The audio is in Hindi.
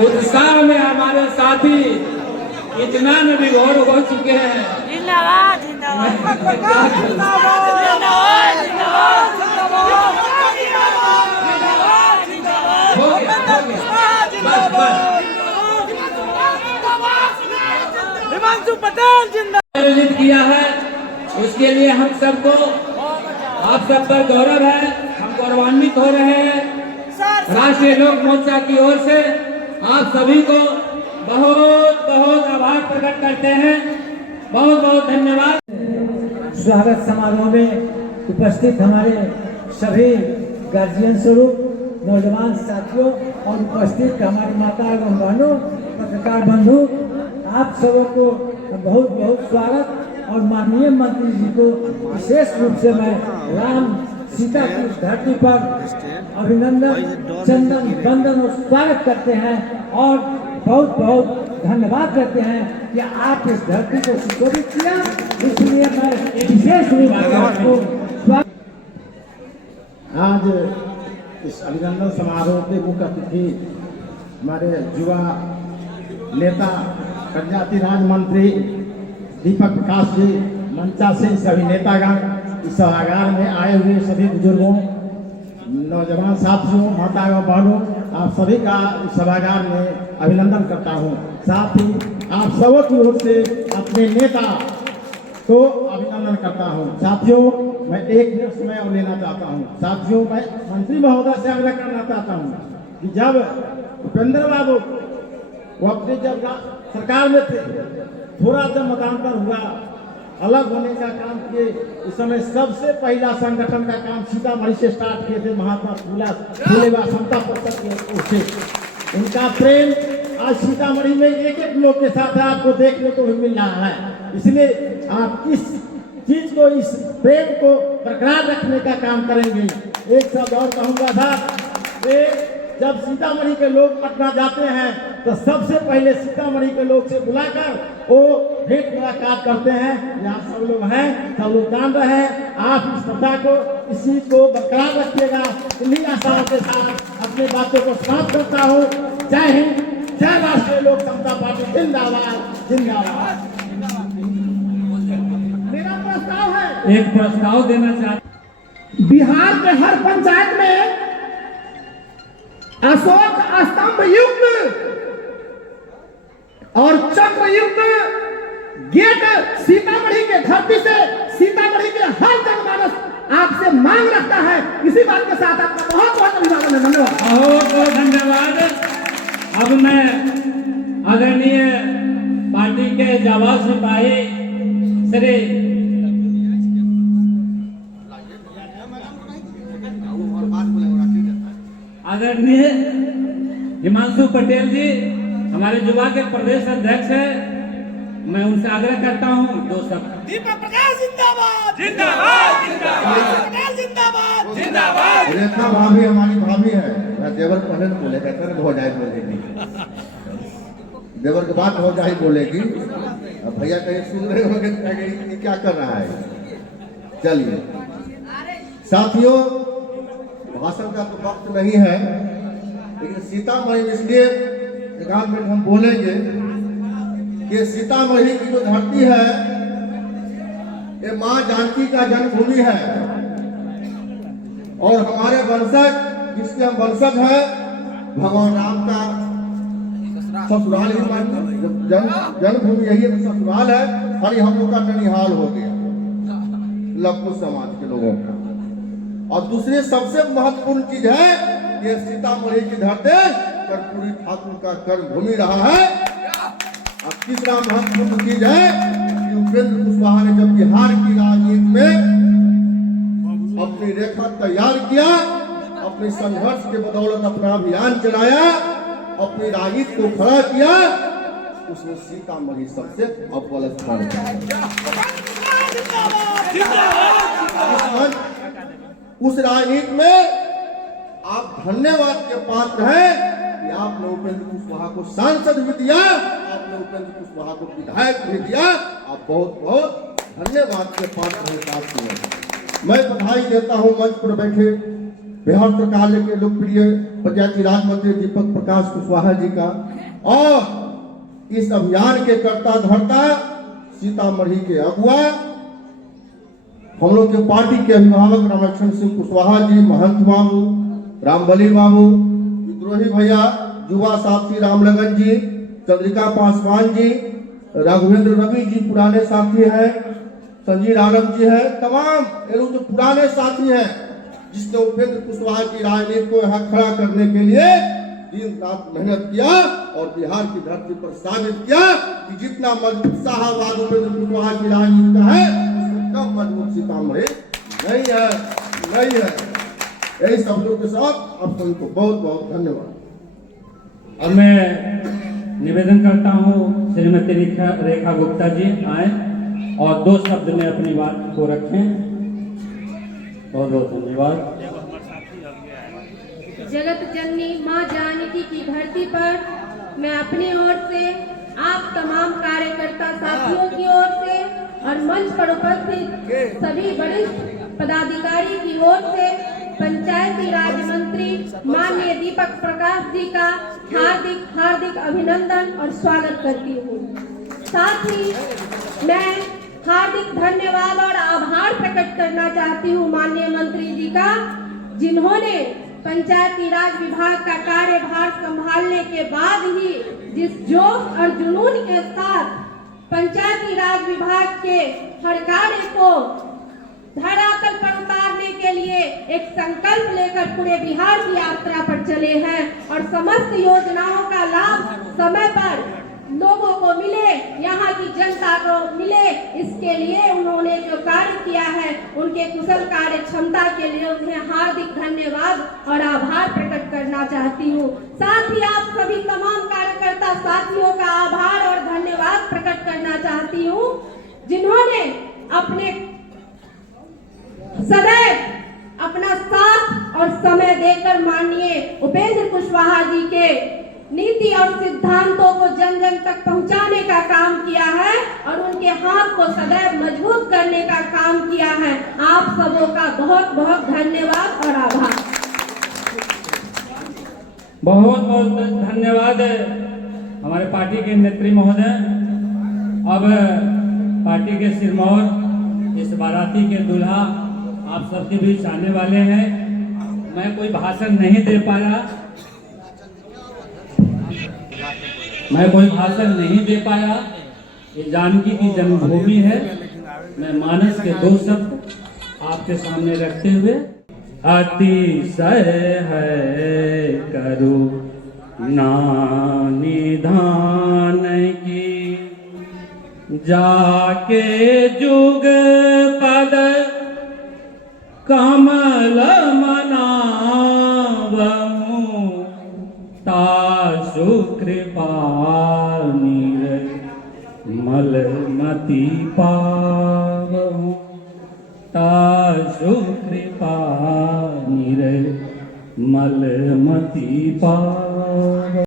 उत्साह में हमारे साथी इतना में विभोर हो चुके हैं। जिंदाबाद जिंदाबाद जिंदाबाद हिमांशु पटेल जिंदाबाद आयोजित किया है, उसके लिए हम सबको आप सब पर गौरव है, हम गौरवान्वित हो रहे हैं। राष्ट्रीय लोक मोर्चा की ओर से आप सभी को बहुत बहुत आभार प्रकट करते हैं। बहुत बहुत धन्यवाद। स्वागत समारोह में उपस्थित हमारे सभी गार्जियन स्वरूप नौजवान साथियों और उपस्थित हमारी माता एवं बहनों, पत्रकार बंधु, आप सबों को बहुत बहुत स्वागत। और माननीय मंत्री जी को विशेष रूप से मैं राम सीता की धरती पर अभिनंदन, चंदन वंदन और स्वागत करते हैं और बहुत बहुत धन्यवाद करते हैं कि आप इस धरती को सुशोभित किया। इसलिए मैं विशेष रूप से आपको स्वागत। आज इस अभिनंदन समारोह के मुख्य अतिथि हमारे युवा नेता पंचायती राज मंत्री दीपक प्रकाश जी, मंचा से सभी नेतागण, इस सभागार में आए हुए सभी बुजुर्गों, नौजवान साथियों, माता एवं बहनों, आप सभी का इस सभागार में अभिनंदन करता हूं। साथ ही आप सबों की ओर से अपने नेता को अभिनंदन करता हूं। साथियों, मैं एक मिनट समय और लेना चाहता हूं। साथियों, मैं मंत्री महोदय से आग्रह करना चाहता हूं कि जब उपेंद्र बाबू वो अपने जब सरकार में थे, थोड़ा जब मतांतर हुआ, अलग होने का काम किए, उस समय सबसे पहला संगठन का काम सीतामढ़ी से स्टार्ट किए थे महात्मा फूले समता परिषद की ओर से। उनका प्रेम आज सीतामढ़ी में एक एक लोग के साथ आपको देखने को भी मिल रहा है। इसलिए आप इस चीज को, इस प्रेम को बरकरार रखने का काम करेंगे। एक शब्द और कहूँगा साहब, जब सीतामढ़ी के लोग पटना जाते हैं तो सबसे पहले सीतामढ़ी के लोग से बुलाकर वो भेंट मुलाकात करते हैं। यहाँ सब लोग हैं, सब लोग जान रहे हैं। आप इस प्रथा को, इस चीज को बरकरार रखिएगा। इन्हीं आशाओं के साथ अपनी बातों को समाप्त करता हूँ। जय हिंद, जय राष्ट्रीय लोक समता पार्टी जिंदाबाद जिंदाबाद। मेरा प्रस्ताव है, एक प्रस्ताव देना चाहता बिहार के हर पंचायत में अशोक स्तंभ युक्त और चक्र युक्त गेट सीतामढ़ी के धरती से सीतामढ़ी के हर जनमानस आपसे मांग रखता है। इसी बात के साथ आपका बहुत बहुत अभिवादन है। धन्यवाद, बहुत बहुत धन्यवाद। अब मैं आदरणीय पार्टी के जाबाज सिपाही श्री आदरणीय हिमांशु पटेल जी, हमारे युवा के प्रदेश अध्यक्ष है, मैं उनसे आग्रह करता हूं दो शब्द। दीपक प्रकाश जिंदाबाद जिंदाबाद जिंदाबाद जिंदाबाद जिंदाबाद। रेखा भाभी हमारी भाभी है। मैं देवर पहले बोले कहते हो जाए बोलेगी, देवर की बात हो जाए बोलेगी। अब भैया कहीं सुन रहे हो क्या कर रहा है। चलिए साथियों, भाषण का तो वक्त नहीं है, लेकिन सीतामढ़ी इसलिए एक आध मिनट हम बोलेंगे कि सीतामढ़ी की जो धरती है ये माँ जानकी का जन्मभूमि है और हमारे वंशज, जिसके हम वंशज हैं, भगवान राम का ससुराल ही जन्मभूमि यही है, ससुराल है। और हम लोग का ननिहाल हो गया लखनऊ समाज के लोगों का। और दूसरी सबसे महत्वपूर्ण चीज है, ये सीतामढ़ी की धरती कर्पूरी ठाकुर का कर्मभूमि रहा है। और तीसरा महत्वपूर्ण चीज है कि उपेंद्र कुशवाहा ने जब बिहार की राजनीति में अपनी रेखा तैयार किया, अपने संघर्ष के बदौलत अपना अभियान चलाया, अपनी राजनीति को खड़ा किया, उसमें सीतामढ़ी सबसे अव्वल स्थान उस राजनीति में आप धन्यवाद के पात्र हैं कि आपने उपेंद्र कुशवाहा को सांसद भी दिया, आपने उपेंद्र कुशवाहा को विधायक भी दिया। आप बहुत बहुत धन्यवाद के पात्र हैं। मैं बधाई देता हूं मंच पर बैठे बिहार सरकार के लोकप्रिय पंचायती राज मंत्री दीपक प्रकाश कुशवाहा जी का, और इस अभियान के कर्ता धर्ता सीतामढ़ी के अगुआ हम लोग के पार्टी के अभिभावक रामलक्ष्मण सिंह कुशवाहा जी, महंत बाबू, रामबली बाबू, विद्रोही भैया, युवा साथी रामलगन जी, चंद्रिका पासवान जी, राघवेंद्र रवि जी पुराने साथी हैं, संजीव आलम जी हैं, तमाम ये लोग जो पुराने साथी हैं जिसने उपेंद्र कुशवाहा की राजनीति को यहाँ खड़ा करने के लिए दिन रात मेहनत किया और बिहार की धरती पर साबित किया कि जितना मजबूत शाहबाद उपेंद्र कुशवाहा की राजनीति का है उससे कम मजबूत सीतामढ़ी नहीं है। यही शब्दों के साथ आप सभी को बहुत बहुत धन्यवाद। और मैं निवेदन करता हूँ श्रीमती रेखा गुप्ता जी आए और 2 शब्द में अपनी बात को रखें। बहुत बहुत धन्यवाद। जगत जननी मां जानकी की धरती पर मैं अपनी ओर से, आप तमाम कार्यकर्ता साथियों की ओर से और मंच पर उपस्थित सभी वरिष्ठ पदाधिकारी की ओर से पंचायती राज मंत्री माननीय दीपक प्रकाश जी का हार्दिक अभिनंदन और स्वागत करती हूँ। साथ ही मैं हार्दिक धन्यवाद और आभार प्रकट करना चाहती हूँ माननीय मंत्री जी का, जिन्होंने पंचायती राज विभाग का कार्यभार संभालने के बाद ही जिस जोश और जुनून के साथ पंचायती राज विभाग के हर कार्य को धरातल पर उतारने के लिए एक संकल्प लेकर पूरे बिहार की यात्रा पर चले हैं और समस्त योजनाओं का लाभ समय पर लोगों को मिले, यहाँ की जनता को मिले, इसके लिए उन्होंने जो कार्य किया है उनके कुशल कार्य क्षमता के लिए उन्हें हार्दिक धन्यवाद और आभार प्रकट करना चाहती हूँ। साथ ही आप सभी तमाम कार्यकर्ता साथियों का आभार और धन्यवाद प्रकट करना चाहती हूँ, जिन्होंने अपने सदैव अपना साथ और समय देकर माननीय उपेंद्र कुशवाहा जी के नीति और सिद्धांतों को जन जन तक पहुंचाने का काम किया है और उनके हाथ को सदैव मजबूत करने का काम किया है। आप सबों का बहुत बहुत धन्यवाद और आभार। बहुत बहुत धन्यवाद हमारे पार्टी के नेत्री महोदय। अब पार्टी के सिरमौर इस बाराती के दूल्हा आप सबके बीच आने वाले हैं। मैं कोई भाषण नहीं दे पाया, ये जानकी की जन्मभूमि है। मैं मानस के 2 शब्द आपके सामने रखते हुए, अतिशय है करुणा निधान की, जाके जुग पद कमल मनावहु, तासु कृपा निर्मल मति पावहु, तासु कृपा निर्मल मति पावहु।